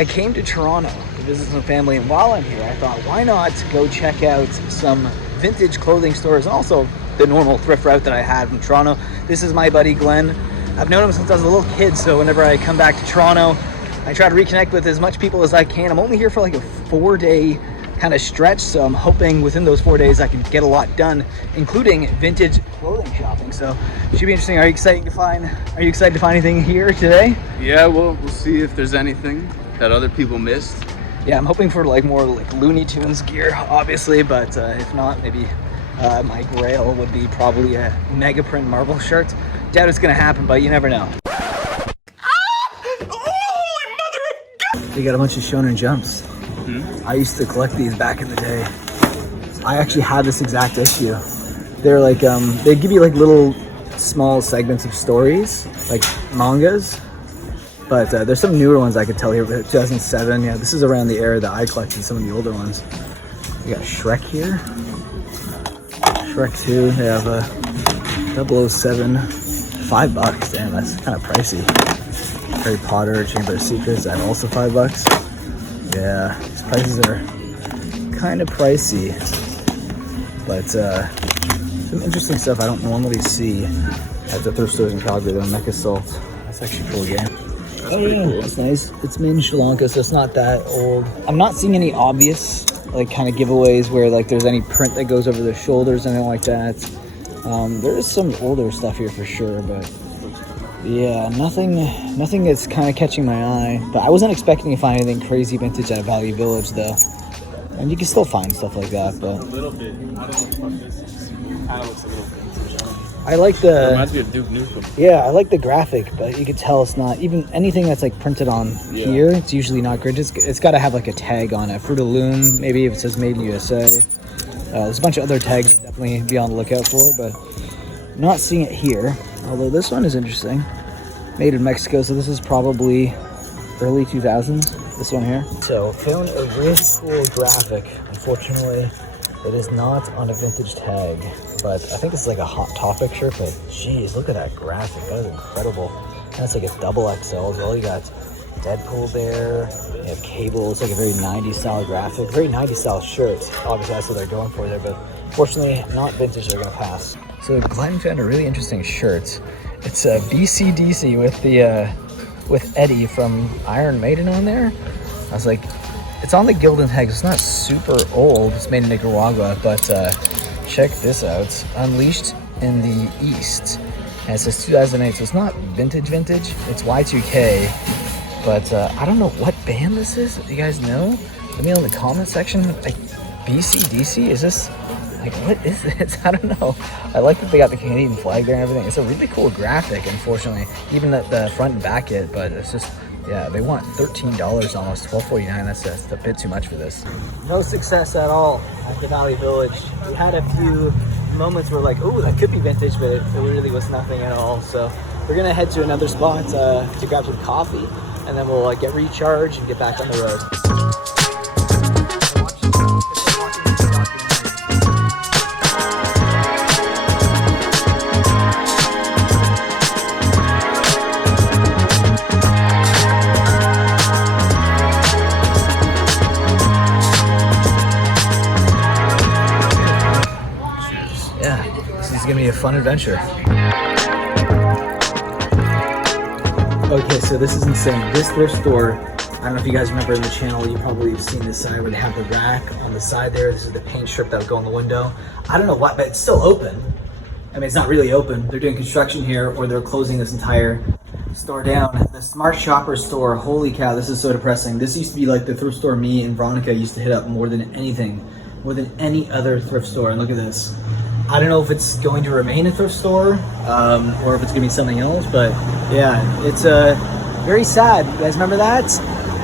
I came to Toronto to visit some family, and while I'm here, I thought, why not go check out some vintage clothing stores, and also the normal thrift route that I had from Toronto. This is my buddy Glenn. I've known him since I was a little kid, so whenever I come back to Toronto, I try to reconnect with as much people as I can. I'm only here for like a 4-day kind of stretch, so I'm hoping within those 4 days I can get a lot done, including vintage clothing shopping. So it should be interesting. Are you excited to find anything here today? Yeah, well, we'll see if there's anything that other people missed. Yeah, I'm hoping for like more like Looney Tunes gear, obviously, but if not, maybe my grail would be probably a mega print Marvel shirt. Doubt it's gonna happen, but you never know. They got a bunch of Shonen Jumps. I used to collect these back in the day. I actually had this exact issue. They're like, they give you like little small segments of stories, like mangas. But there's some newer ones I could tell here. 2007, yeah, this is around the era that I collected some of the older ones. We got Shrek here. Shrek 2, they have a 007, $5. Damn, that's kind of pricey. Harry Potter, Chamber of Secrets, at also $5. Yeah, these prices are kind of pricey, but some interesting stuff I don't normally see at the thrift stores in Calgary. The Mecha Salt, that's actually a cool game. That's pretty cool. That's nice. It's made in Sri Lanka, so it's not that old. I'm not seeing any obvious like kind of giveaways where like there's any print that goes over their shoulders, anything like that. There is some older stuff here for sure, but yeah, nothing that's kind of catching my eye. But I wasn't expecting to find anything crazy vintage at Value Village though. And you can still find stuff like that, but A little bit. I don't know what this is. Kind of looks a little vintage. I like the. It reminds me of Duke Nukem. Yeah, I like the graphic, but you could tell it's not even anything that's like printed on here. It's usually not good. It's got to have like a tag on it. Fruit of the Loom, maybe if it says Made in USA. There's a bunch of other tags to definitely be on the lookout for, but I'm not seeing it here. Although this one is interesting. Made in Mexico, so this is probably early 2000s. This one here. So found a really cool graphic. Unfortunately, it is not on a vintage tag, but I think it's like a Hot Topic shirt. But geez, look at that graphic. That is incredible. That's like a XXL as well. You got Deadpool there. You have Cable. It's like a very 90s style graphic. Very 90s style shirt. Obviously, that's what they're going for there, but fortunately, not vintage. They're gonna pass. So Glenn found a really interesting shirt. It's a BCDC with the with Eddie from Iron Maiden on there. I was like, it's on the Gildan tag. It's not super old. It's made in Nicaragua, but check this out. It's Unleashed in the East, and it says 2008. So it's not vintage. It's Y2K, but I don't know what band this is. You guys know? Let me know in the comment section. Like BCDC, is this? Like, what is this? I don't know. I like that they got the Canadian flag there and everything. It's a really cool graphic, unfortunately. Even the front and back it, but it's just, yeah, they want $13 almost, $12.49. That's a bit too much for this. No success at all at the Valley Village. We had a few moments where like, oh, that could be vintage, but it really was nothing at all. So we're gonna head to another spot to grab some coffee, and then we'll get recharged and get back on the road. Gonna be a fun adventure. Okay, so this is insane. This thrift store, I don't know if you guys remember in the channel, you probably have seen this side where they have the rack on the side there. This is the paint strip that would go in the window. I don't know why, but it's still open. I mean, it's not really open. They're doing construction here, or they're closing this entire store down. The Smart Shopper store, holy cow, this is so depressing. This used to be like the thrift store me and Veronica used to hit up more than anything, more than any other thrift store. And look at this. I don't know if it's going to remain a thrift store or if it's gonna be something else, but yeah, it's very sad. You guys remember that?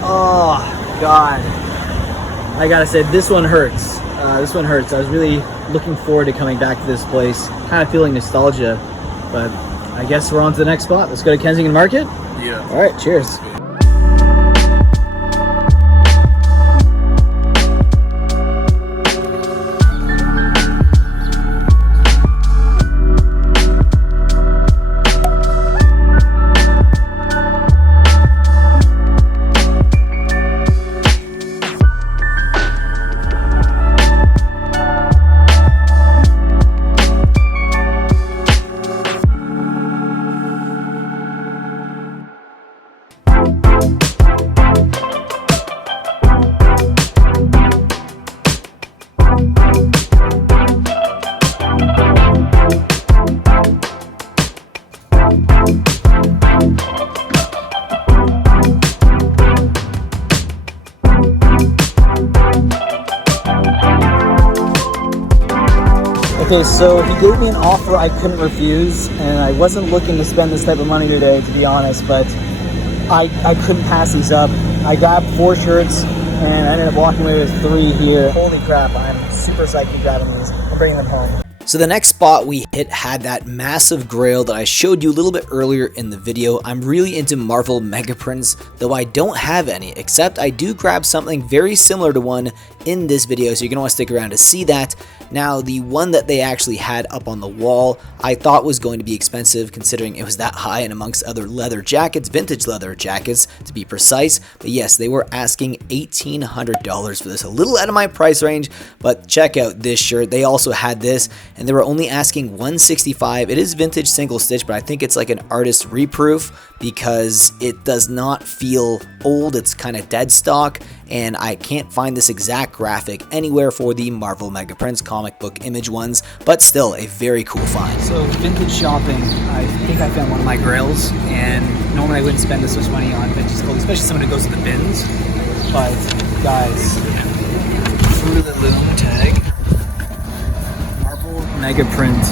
Oh God, I gotta say this one hurts. This one hurts. I was really looking forward to coming back to this place, kind of feeling nostalgia, but I guess we're on to the next spot. Let's go to Kensington Market. Yeah. All right, cheers. Okay, so he gave me an offer I couldn't refuse, and I wasn't looking to spend this type of money today, to be honest, but I couldn't pass these up. I grabbed 4 shirts, and I ended up walking away with 3 here. Holy crap, I'm super psyched to be grabbing these. I'm bringing them home. So the next spot we hit had that massive grail that I showed you a little bit earlier in the video. I'm really into Marvel mega prints, though I don't have any, except I do grab something very similar to one in this video, so you're going to want to stick around to see that. Now, the one that they actually had up on the wall, I thought was going to be expensive considering it was that high, and amongst other leather jackets, vintage leather jackets to be precise. But yes, they were asking $1,800 for this, a little out of my price range, but check out this shirt. They also had this, and they were only asking $165. It is vintage single stitch, but I think it's like an artist reproof because it does not feel old. It's kind of dead stock, and I can't find this exact graphic anywhere for the Marvel Mega Prints comic book image ones, but still a very cool find. So vintage shopping, I think I found one of my Grails, and normally I wouldn't spend this much money on vintage clothes, especially someone who goes to the bins, but guys, Fruit of the Loom tag, Marvel Mega Print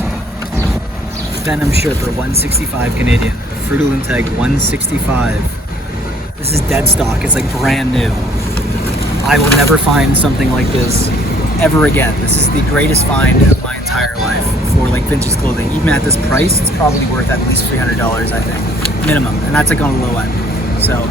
Venom shirt for $165 Canadian, Fruit of the Loom tag $165. This is dead stock, it's like brand new. I will never find something like this ever again. This is the greatest find of my entire life for like vintage clothing. Even at this price, it's probably worth at least $300, I think, minimum, and that's like on the low end. So,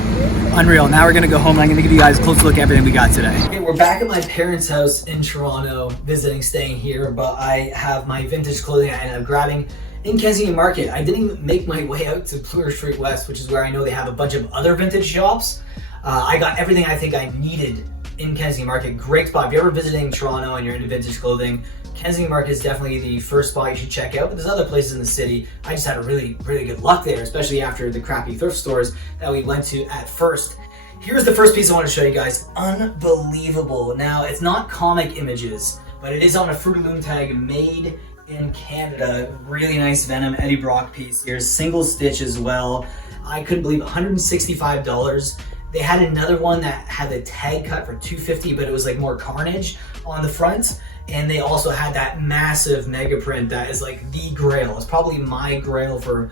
unreal. Now we're gonna go home and I'm gonna give you guys a close look at everything we got today. Okay, we're back at my parents' house in Toronto, visiting, staying here, but I have my vintage clothing I ended up grabbing in Kensington Market. I didn't even make my way out to Bloor Street West, which is where I know they have a bunch of other vintage shops. I got everything I think I needed in Kensington Market. Great spot. If you're ever visiting Toronto and you're into vintage clothing, Kensington Market is definitely the first spot you should check out, but there's other places in the city. I just had a really good luck there, especially after the crappy thrift stores that we went to at first. Here's the first piece I want to show you guys. Unbelievable. Now, it's not comic images, but it is on a Fruit of the Loom tag made in Canada. Really nice Venom Eddie Brock piece. Here's single stitch as well. I couldn't believe $165. They had another one that had the tag cut for $250, but it was like more carnage on the front. And they also had that massive mega print that is like the grail. It's probably my grail for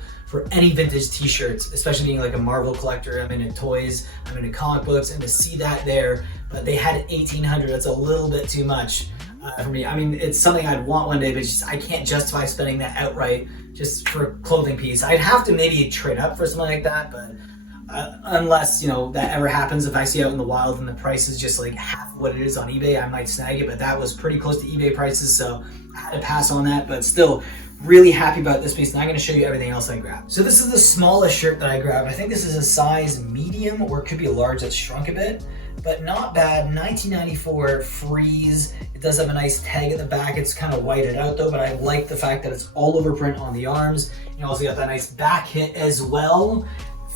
any vintage t-shirts, especially being like a Marvel collector. I'm into toys, I'm into comic books, and to see that there, but they had $1,800. That's a little bit too much for me. I mean, it's something I'd want one day, but just, I can't justify spending that outright just for a clothing piece. I'd have to maybe trade up for something like that, but unless, you know, that ever happens, if I see out in the wild and the price is just like half what it is on eBay, I might snag it, but that was pretty close to eBay prices, so I had to pass on that, but still really happy about this piece. And I'm going to show you everything else I grabbed. So this is the smallest shirt that I grabbed. I think this is a size medium, or it could be a large that's shrunk a bit, but not bad. 1994 Freeze. It does have a nice tag at the back. It's kind of whited out though, but I like the fact that it's all over print on the arms. You also got that nice back hit as well.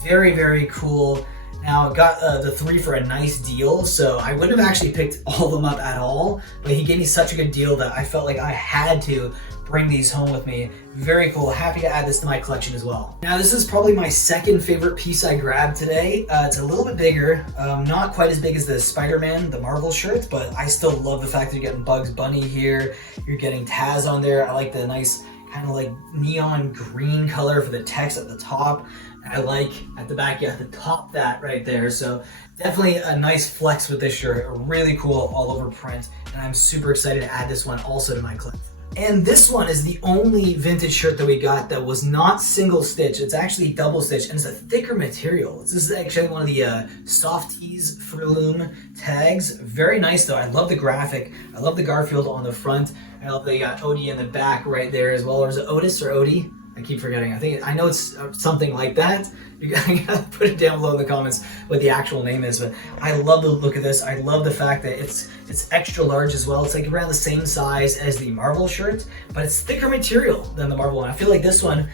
Very cool. Now I got the 3 for a nice deal, so I wouldn't have actually picked all of them up at all, but he gave me such a good deal that I felt like I had to bring these home with me. Very cool. Happy to add this to my collection as well. Now this is probably my second favorite piece I grabbed today. It's a little bit bigger, not quite as big as the Spider-Man, the Marvel shirt, but I still love the fact that you're getting Bugs Bunny here. You're getting Taz on there. I like the nice kind of like neon green color for the text at the top. I like at the back, you have to top that right there. So definitely a nice flex with this shirt. Really cool all over print. And I'm super excited to add this one also to my collection. And this one is the only vintage shirt that we got that was not single stitch. It's actually double stitch, and it's a thicker material. This is actually one of the soft tees Fruit of the Loom tags. Very nice though. I love the graphic. I love the Garfield on the front. I love the Odie in the back right there as well. Or is it Otis or Odie? I keep forgetting. I know it's something like that. You gotta put it down below in the comments what the actual name is, but I love the look of this. I love the fact that it's extra large as well. It's like around the same size as the Marvel shirt, but it's thicker material than the Marvel one. I feel like this one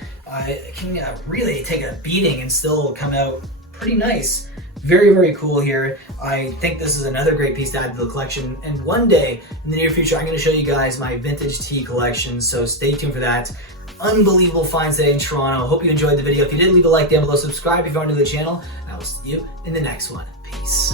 can really take a beating and still come out pretty nice. Very cool here. I think this is another great piece to add to the collection, and one day in the near future I'm going to show you guys my vintage tee collection, so stay tuned for that. Unbelievable finds today in Toronto. Hope you enjoyed the video. If you did, leave a like down below, subscribe if you're new to the channel, and I will see you in the next one. Peace.